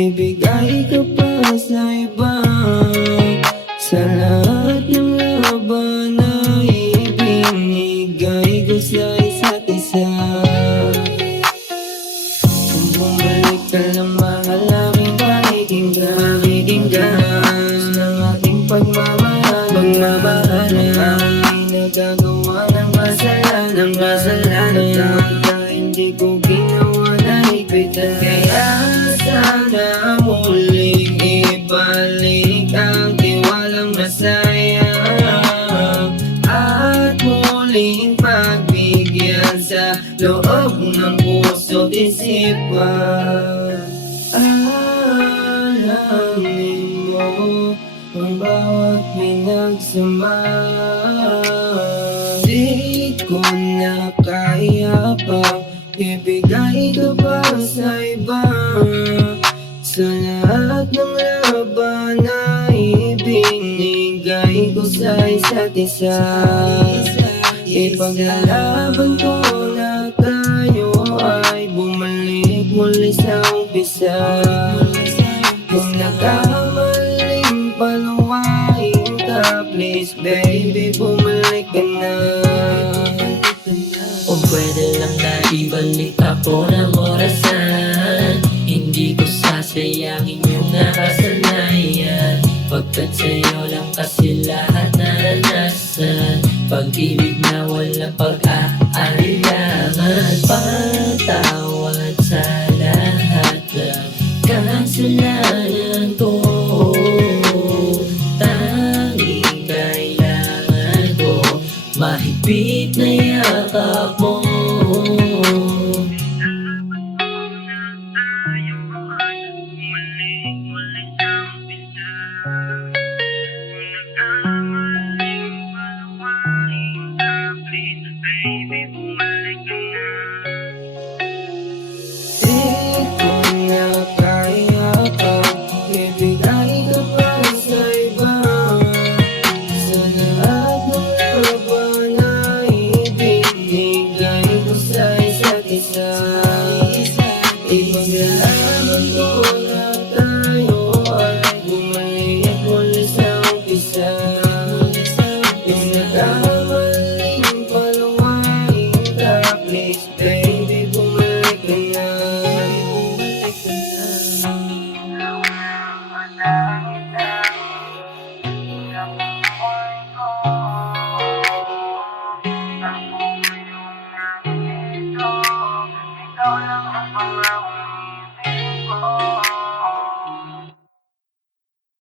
ibigay ka pa sa iba. Sa lahat ng laban na ibinigay ko sa isa't isa. Kung bumalik ka lang mahal, aking pakikinggan ng ating pagmamahalan. Ang nagagawa ng kasalanan dahil di ko ginawa na higpitan. Kaya sana muling ibalik ang tiwalang masaya at muling pagbigyan sa loob ng puso't isipan. Alamin mo ang bawat pinagsama. Di ko na kaya pa ibigay ka pa sa iba. Sa lahat ng laban na ibinigay ko sa isa't isa. Ipaglalaban ko na tayo ay bumalik muli sa umpisa. Kung nagkamaling paluwain ka, please baby bumalik ka na. O pwede lang na ibalik ako ng orasan. Hindi ko sasayangin yung nakasanayan, pagkat sa'yo lang kasi lahat naranasan. Pag-ibig na walang pag-aalilangan, patawad sa lahat ng kasalanan ko. Tanging kailangan ko mahigpit na yakap mo.